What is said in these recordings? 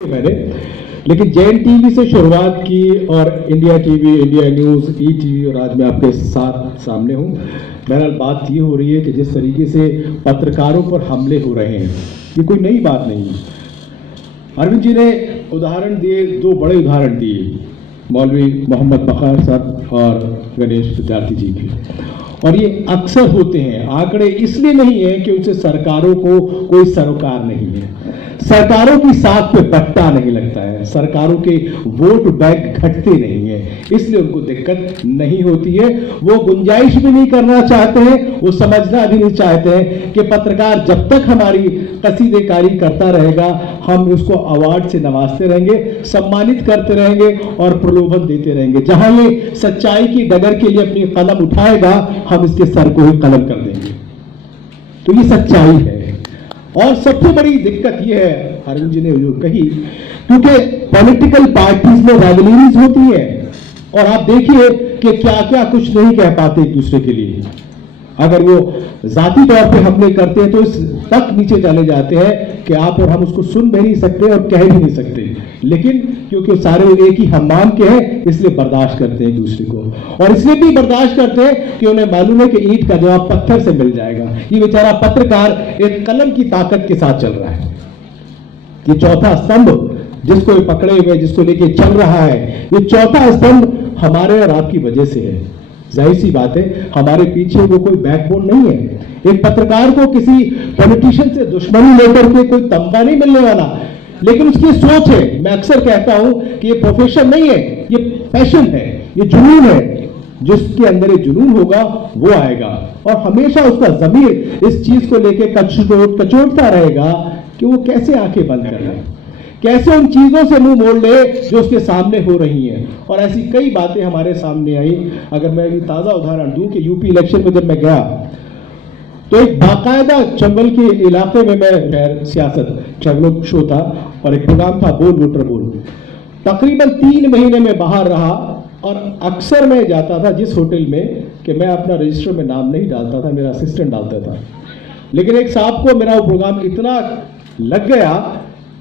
मैंने, लेकिन जैन टीवी से शुरुआत की और इंडिया टीवी, इंडिया न्यूज़, ई टीवी और आज मैं आपके साथ सामने हूँ। बहरहाल बात ये हो रही है कि जिस तरीके से पत्रकारों पर हमले हो रहे हैं, ये कोई नई बात नहीं है। अरविंद जी ने उदाहरण दिए, दो बड़े उदाहरण दिए, मौलवी मोहम्मद बखार साहब और गणेश विद्यार्थी जी के, और ये अक्सर होते हैं। आंकड़े इसलिए नहीं है कि उनसे सरकारों को कोई सरोकार नहीं है, सरकारों की साख पे पट्टा नहीं लगता है, सरकारों के वोट बैंक घटते नहीं है, इसलिए उनको दिक्कत नहीं होती है। वो गुंजाइश भी नहीं करना चाहते हैं, वो समझना भी नहीं चाहते हैं कि पत्रकार जब तक हमारी कसीदेकारी करता रहेगा, हम उसको अवार्ड से नवाजते रहेंगे, सम्मानित करते रहेंगे और प्रलोभन देते रहेंगे। जहां ये सच्चाई की डगर के लिए अपनी कलम उठाएगा, हम इसके सर को ही कलम कर देंगे। तो ये सच्चाई है। और सबसे बड़ी दिक्कत यह है, अरविंद जी ने जो कही, क्योंकि पॉलिटिकल पार्टीज में राइवलरीज होती है और आप देखिए कि क्या क्या कुछ नहीं कह पाते एक दूसरे के लिए। अगर वो जाती तौर पे हमले करते हैं तो इस तक नीचे चले जाते हैं कि आप और हम उसको सुन भी नहीं सकते और कह भी नहीं सकते, लेकिन क्योंकि सारे एक ही हमाम के हैं इसलिए बर्दाश्त करते हैं एक दूसरे को। और इसलिए भी बर्दाश्त करते हैं कि उन्हें मालूम है कि ईंट का जवाब पत्थर से मिल जाएगा। ये बेचारा पत्रकार एक कलम की ताकत के साथ चल रहा है। ये चौथा स्तंभ जिसको ये पकड़े हुए, जिसको लेके चल रहा है, ये चौथा स्तंभ हमारे और आपकी वजह से है। जाहिर सी बात है, हमारे पीछे वो कोई बैकबोन नहीं है। एक पत्रकार को किसी पॉलिटिशियन से दुश्मनी लेकर के कोई तमगा नहीं मिलने वाला, लेकिन उसकी सोच है। मैं अक्सर कहता हूं कि ये प्रोफेशन नहीं है, ये पैशन है, ये जुनून है। जिसके अंदर ये जुनून होगा वो आएगा, और हमेशा उसका ज़मीर इस चीज को लेके कचोटता रहेगा कि वो कैसे आंखें बंद कर रहे हैं, कैसे उन चीजों से मुंह मोड़ ले जो उसके सामने हो रही हैं। और ऐसी कई बातें हमारे सामने आई। अगर मैं अभी ताजा उदाहरण दूं कि यूपी इलेक्शन में जब मैं गया तो एक बाकायदा चंबल के इलाके में, मैं सियासत ट्रैवलर शो था और एक प्रोग्राम था बोल वोटर बोल। तकरीबन 3 महीने में बाहर रहा और अक्सर मैं जाता था जिस होटल में कि मैं अपना रजिस्टर में नाम नहीं डालता था, मेरा असिस्टेंट डालता था। लेकिन एक साहब को मेरा वो प्रोग्राम इतना लग गया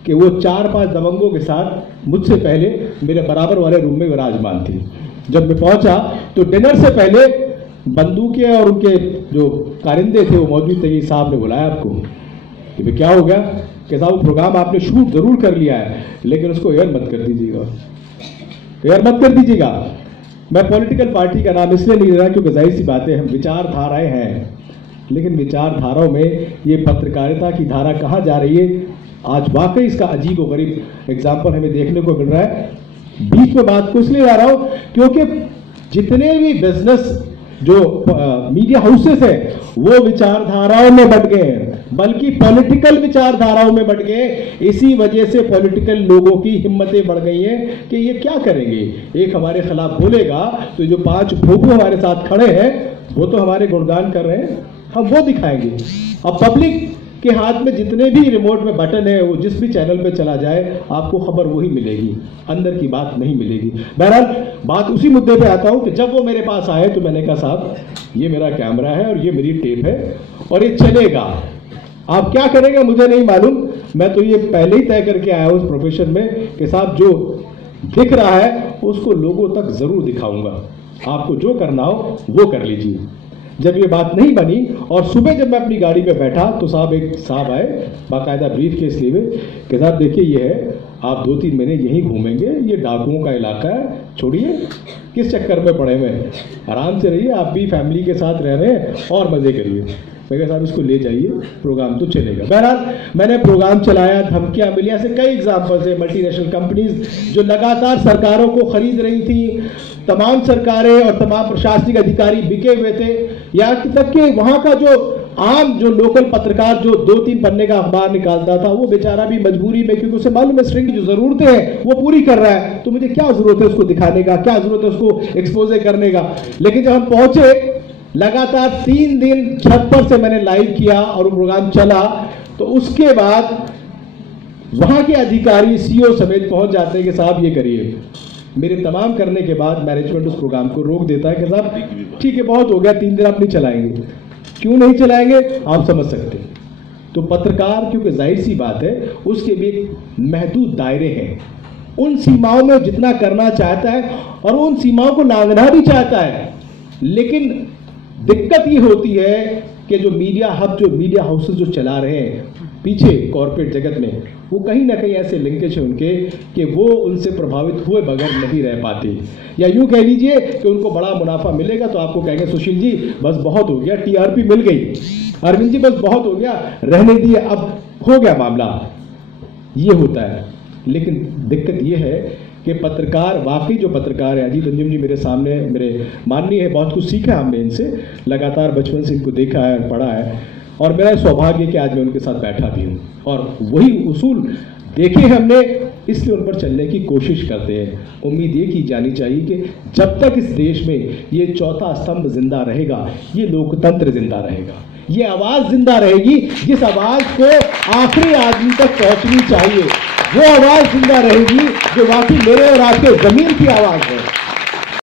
कि वो 4-5 दबंगों के साथ मुझसे पहले मेरे बराबर वाले रूम में विराजमान थे। जब मैं पहुंचा तो डिनर से पहले बंदूकें और उनके जो कारिंदे थे वो मौजूद थे। साहब ने बुलाया आपको कि भाई क्या हो गया? कि साहब प्रोग्राम आपने शूट जरूर कर लिया है, लेकिन उसको एयर मत कर दीजिएगा, एयर मत कर दीजिएगा। मैं पॉलिटिकल पार्टी का नाम इसलिए नहीं ले रहा क्योंकि जाहिर सी बात है, हम विचारधाराएं हैं, लेकिन विचारधाराओं में ये पत्रकारिता की धारा कहाँ जा रही है, आज वाकई इसका अजीब और गरीब एग्जाम्पल हमें देखने को मिल रहा है। बीच में बात को इसलिए ला रहा हूं क्योंकि जितने भी बिजनेस जो मीडिया हाउसेस हैं वो विचारधाराओं में बट गए हैं, बल्कि पॉलिटिकल विचारधाराओं में बट गए। इसी वजह से पॉलिटिकल लोगों की हिम्मतें बढ़ गई हैं कि ये क्या करेंगे, एक हमारे खिलाफ बोलेगा तो जो 5 भोगू हमारे साथ खड़े हैं वो तो हमारे गुणगान कर रहे हैं, हम वो दिखाएंगे। अब पब्लिक के हाथ में जितने भी रिमोट में बटन है, वो जिस भी चैनल पे चला जाए आपको खबर वही मिलेगी, अंदर की बात नहीं मिलेगी। बहरहाल बात उसी मुद्दे पे आता हूं कि जब वो मेरे पास आए तो मैंने कहा साहब ये मेरा कैमरा है और ये मेरी टेप है और ये चलेगा, आप क्या करेंगे मुझे नहीं मालूम, मैं तो ये पहले ही तय करके आया हूं उस प्रोफेशन में कि साहब जो दिख रहा है उसको लोगों तक जरूर दिखाऊंगा, आपको जो करना हो वो कर लीजिए। जब ये बात नहीं बनी और सुबह जब मैं अपनी गाड़ी में बैठा तो एक साहब आए बाकायदा ब्रीफ केस लिए हुए कि साहब देखिए ये है, आप 2-3 महीने यहीं घूमेंगे, ये डाकुओं का इलाका है, छोड़िए किस चक्कर में पड़े हुए हैं, आराम से रहिए, आप भी फैमिली के साथ रह रहे हैं और मज़े करिए। मैं कहा साहब इसको ले जाइए, प्रोग्राम तो चलेगा। बहरहाल मैंने प्रोग्राम चलाया, धमकियां मिली, ऐसे कई एग्जाम्पल्स है। मल्टीनेशनल कंपनीज जो लगातार सरकारों को खरीद रही थी, तमाम सरकारें और तमाम प्रशासनिक अधिकारी बिके हुए थे, यहाँ तक कि वहाँ का जो आम जो लोकल पत्रकार जो 2-3 पन्ने का अखबार निकालता था वो बेचारा भी मजबूरी में, क्योंकि उसे मालूम है स्ट्रिंग की जो जरूरतें हैं वो पूरी कर रहा है, तो मुझे क्या जरूरत है उसको दिखाने का, क्या जरूरत है उसको एक्सपोजे करने का। लेकिन जब हम पहुंचे, लगातार 3 दिन छत पर से मैंने लाइव किया और वो प्रोग्राम चला, तो उसके बाद वहां के अधिकारी सीईओ समेत पहुंच जाते हैं कि साहब ये करिए। मेरे तमाम करने के बाद मैनेजमेंट उस प्रोग्राम को रोक देता है कि साहब ठीक है बहुत हो गया, 3 दिन आप नहीं चलाएंगे। क्यों नहीं चलाएंगे आप समझ सकते हैं। तो पत्रकार, क्योंकि जाहिर सी बात है उसके भी एक महदूद दायरे हैं, उन सीमाओं में जितना करना चाहता है और उन सीमाओं को लांघना भी चाहता है। लेकिन दिक्कत ये होती है कि जो मीडिया हब, जो मीडिया हाउसेस जो चला रहे हैं पीछे कॉर्पोरेट जगत में, वो कहीं ना कहीं ऐसे लिंकेज है उनके कि वो उनसे प्रभावित हुए बगैर नहीं रह पाते, या यूं कह लीजिए कि उनको बड़ा मुनाफा मिलेगा तो आपको कहेंगे सुशील जी बस बहुत हो गया, टीआरपी मिल गई, अरविंद जी बस बहुत हो गया, रहने दिए, अब हो गया मामला, ये होता है। लेकिन दिक्कत ये है कि पत्रकार, वाकई जो पत्रकार है, अजीत अंजुम जी मेरे सामने, मेरे माननीय है, बहुत कुछ सीखा हमने इनसे, लगातार बचपन से इनको देखा है, पढ़ा है, और मेरा सौभाग्य कि आज मैं उनके साथ बैठा भी हूँ और वही उसूल देखे हमने, इसलिए उन पर चलने की कोशिश करते हैं। उम्मीद ये की जानी चाहिए कि जब तक इस देश में ये चौथा स्तंभ जिंदा रहेगा, ये लोकतंत्र जिंदा रहेगा, ये आवाज़ जिंदा रहेगी, जिस आवाज़ को आखिरी आदमी तक पहुंचनी चाहिए, वो आवाज़ जिंदा रहेगी जो वाकई मेरे और आपके ज़मीन की आवाज़ है।